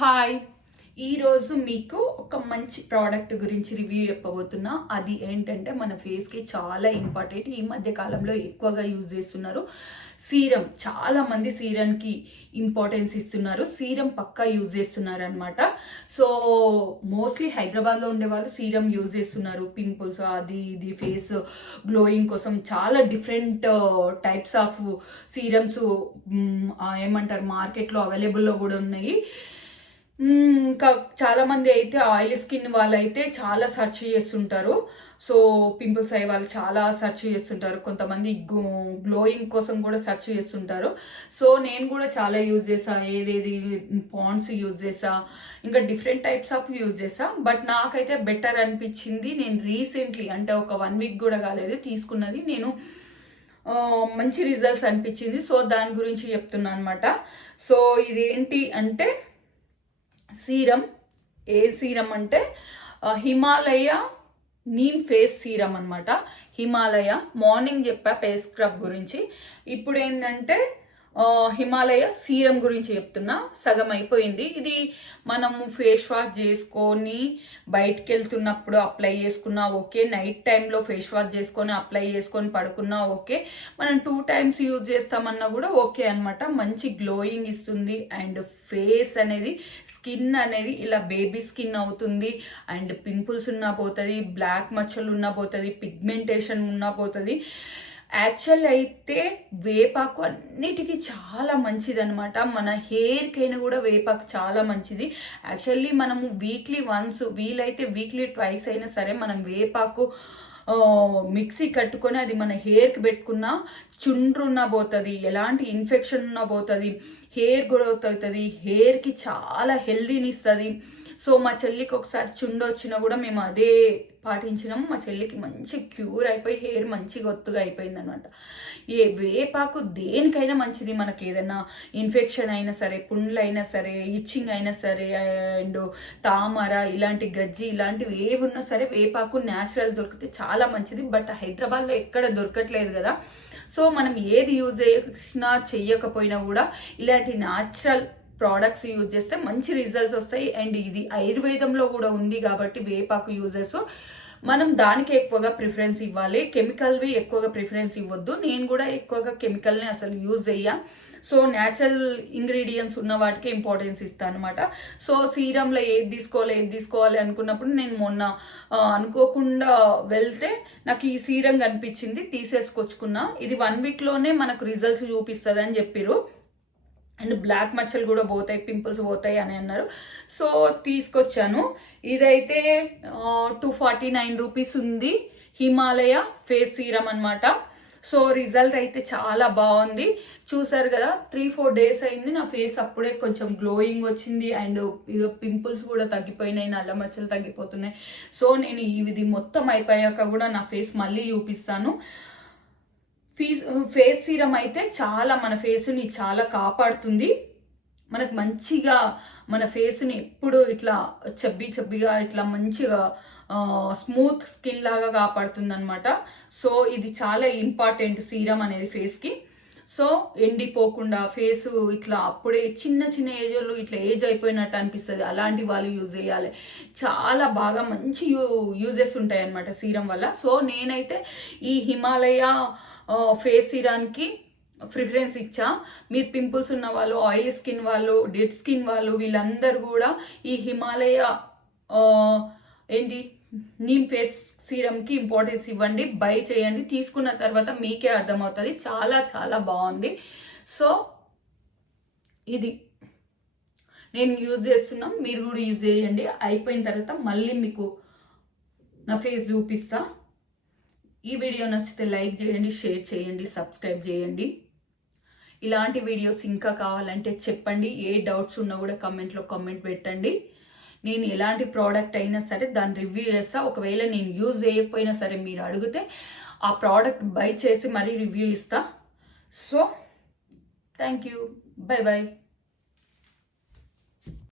Hi. ఈరోజు మీకు ఒక మంచి ప్రోడక్ట్ గురించి రివ్యూ చెప్పబోతున్నా. అది ఏంటంటే మన ఫేస్కి చాలా ఇంపార్టెంట్ ఈ మధ్య కాలంలో ఎక్కువగా యూజ్ చేస్తున్నారు. సీరం చాలామంది సీరంకి ఇంపార్టెన్స్ ఇస్తున్నారు. సీరం పక్కా యూజ్ చేస్తున్నారు అనమాట సో మోస్ట్లీ హైదరాబాద్లో ఉండే వాళ్ళు సీరం యూజ్ చేస్తున్నారు. పింపుల్స్ అది ఇది ఫేస్ గ్లోయింగ్ కోసం చాలా డిఫరెంట్ టైప్స్ ఆఫ్ సీరమ్స్ ఏమంటారు మార్కెట్లో అవైలబుల్లో కూడా ఉన్నాయి. ఇంకా చాలా మంది అయితే ఆయిల్ స్కిన్ వాళ్ళైతే చాలా సెర్చ్ చేస్తుంటారు. సో పింపుల్స్ అయ్యే వాళ్ళు చాలా సెర్చ్ చేస్తుంటారు. కొంతమంది గ్లోయింగ్ కోసం కూడా సెర్చ్ చేస్తుంటారు. సో నేను కూడా చాలా యూజ్ చేసా ఏదేది పాండ్స్ యూజ్ చేసా ఇంకా డిఫరెంట్ టైప్స్ ఆఫ్ యూజ్ చేసా బట్ నాకైతే బెటర్ అనిపించింది నేను రీసెంట్లీ అంటే ఒక వన్ వీక్ కూడా కాలేదు తీసుకున్నది నేను మంచి రిజల్ట్స్ అనిపించింది. సో దాని గురించి చెప్తున్నా అనమాట సో ఇదేంటి అంటే సీరం. ఏ సీరం అంటే హిమాలయ నీమ్ ఫేస్ సీరం అనమాట హిమాలయ మార్నింగ్ చెప్పా ఫేస్ స్క్రబ్ గురించి. ఇప్పుడు ఏంటంటే హిమాలయ సీరం గురించి చెప్తున్నా. సగం అయిపోయింది ఇది మనము ఫేస్ వాష్ చేసుకొని బయటికి వెళ్తున్నప్పుడు అప్లై చేసుకున్నా ఓకే. నైట్ టైంలో ఫేస్ వాష్ చేసుకొని అప్లై చేసుకొని పడుకున్నా ఓకే. మనం టూ టైమ్స్ యూజ్ చేస్తామన్నా కూడా ఓకే అనమాట మంచి గ్లోయింగ్ ఇస్తుంది. అండ్ ఫేస్ అనేది స్కిన్ అనేది ఇలా బేబీ స్కిన్ అవుతుంది. అండ్ పింపుల్స్ ఉన్నా పోతుంది బ్లాక్ మచ్చలు ఉన్నా పోతుంది పిగ్మెంటేషన్ ఉన్నా పోతుంది. యాక్చువల్ అయితే వేపాకు అన్నిటికీ చాలా మంచిది అనమాట మన హెయిర్కైనా కూడా వేపాకు చాలా మంచిది. యాక్చువల్లీ మనము వీక్లీ వన్స్ వీలైతే వీక్లీ ట్వైస్ అయినా సరే మనం వేపాకు మిక్సీ కట్టుకొని అది మన హెయిర్కి పెట్టుకున్నా చుండ్రున్న పోతుంది ఎలాంటి ఇన్ఫెక్షన్ ఉన్న పోతుంది హెయిర్ గ్రోత్ అవుతుంది హెయిర్కి చాలా హెల్దీని ఇస్తుంది సో మా చెల్లికి ఒకసారి చుండు వచ్చినా కూడా మేము అదే పాటించడం మా చెల్లికి మంచి క్యూర్ అయిపోయి హెయిర్ మంచి గొత్తుగా అయిపోయింది అనమాట ఏ వేపాకు దేనికైనా మంచిది మనకి ఏదైనా ఇన్ఫెక్షన్ అయినా సరే పుండ్లు అయినా సరే ఇచ్చింగ్ అయినా సరే అండ్ తామర ఇలాంటి గజ్జి ఇలాంటివి ఏవి ఉన్నా సరే వేపాకు న్యాచురల్ దొరికితే చాలా మంచిది. బట్ హైదరాబాద్లో ఎక్కడ దొరకట్లేదు కదా. సో మనం ఏది యూజ్ చేసినా చెయ్యకపోయినా కూడా ఇలాంటి న్యాచురల్ ప్రోడక్ట్స్ యూజ్ చేస్తే మంచి రిజల్ట్స్ వస్తాయి. అండ్ ఇది ఆయుర్వేదంలో కూడా ఉంది కాబట్టి వేపాకు యూజెస్ మనం దానికి ఎక్కువగా ప్రిఫరెన్స్ ఇవ్వాలి. కెమికల్వి ఎక్కువగా ప్రిఫరెన్స్ ఇవ్వద్దు. నేను కూడా ఎక్కువగా కెమికల్ని అసలు యూజ్ చెయ్యా. సో న్యాచురల్ ఇంగ్రీడియంట్స్ ఉన్న వాటికి ఇంపార్టెన్స్ ఇస్తాను అనమాట సో సీరంలో ఏది తీసుకోవాలి ఏది తీసుకోవాలి అనుకున్నప్పుడు నేను మొన్న అనుకోకుండా వెళ్తే నాకు ఈ సీరం కనిపించింది. తీసేసుకొచ్చుకున్నా. ఇది వన్ వీక్లోనే మనకు రిజల్ట్స్ చూపిస్తుంది అని చెప్పిరు అండ్ బ్లాక్ మచ్చలు కూడా పోతాయి పింపుల్స్ పోతాయి అని అన్నారు. సో తీసుకొచ్చాను. ఇదైతే టూ ఫార్టీ నైన్ రూపీస్ ఉంది. హిమాలయ ఫేస్ సీరం అనమాట సో రిజల్ట్ అయితే చాలా బాగుంది. చూసారు కదా త్రీ ఫోర్ డేస్ అయింది. నా ఫేస్ అప్పుడే కొంచెం గ్లోయింగ్ వచ్చింది. అండ్ పింపుల్స్ కూడా తగ్గిపోయినాయి నల్ల మచ్చలు తగ్గిపోతున్నాయి. సో నేను ఇవి మొత్తం అయిపోయాక కూడా నా ఫేస్ మళ్ళీ చూపిస్తాను. ఫీస్ ఫేస్ సీరం అయితే చాలా మన ఫేస్ని చాలా కాపాడుతుంది. మనకు మంచిగా మన ఫేస్ని ఎప్పుడు ఇట్లా చబ్బి చబ్బిగా ఇట్లా మంచిగా స్మూత్ స్కిన్ లాగా కాపాడుతుంది అనమాట సో ఇది చాలా ఇంపార్టెంట్ సీరం అనేది ఫేస్కి. సో ఎండిపోకుండా ఫేస్ ఇట్లా అప్పుడే చిన్న చిన్న ఏజ్లో ఇట్లా ఏజ్ అయిపోయినట్టు అనిపిస్తుంది. అలాంటి వాళ్ళు యూజ్ చేయాలి. చాలా బాగా మంచి యూ యూజెస్ ఉంటాయి అనమాట సీరం వల్ల. సో నేనైతే ఈ హిమాలయ ఫేస్ సీరానికి ప్రిఫరెన్స్ ఇచ్చా. మీరు పింపుల్స్ ఉన్న వాళ్ళు ఆయిల్ స్కిన్ వాళ్ళు డెడ్ స్కిన్ వాళ్ళు వీళ్ళందరూ కూడా ఈ హిమాలయ ఏంటి నీమ్ ఫేస్ సీరంకి ఇంపార్టెన్స్ ఇవ్వండి బై చేయండి. తీసుకున్న తర్వాత మీకే అర్థమవుతుంది. చాలా చాలా బాగుంది. సో ఇది. నేను యూజ్ చేస్తున్నాం. మీరు కూడా యూజ్ చేయండి. అయిపోయిన తర్వాత మళ్ళీ మీకు నా ఫేస్ చూపిస్తాను ఈ వీడియో నచ్చితే లైక్ చేయండి షేర్ చేయండి సబ్స్క్రైబ్ చేయండి. ఇలాంటి వీడియోస్ ఇంకా కావాలంటే చెప్పండి. ఏ డౌట్స్ ఉన్నా కూడా కమెంట్లో కమెంట్ పెట్టండి. నేను ఎలాంటి ప్రోడక్ట్ అయినా సరే దాన్ని రివ్యూ చేస్తా. ఒకవేళ నేను యూజ్ చేయకపోయినా సరే మీరు అడిగితే ఆ ప్రోడక్ట్ బై చేసి మరీ రివ్యూ ఇస్తా. So thank you. Bye bye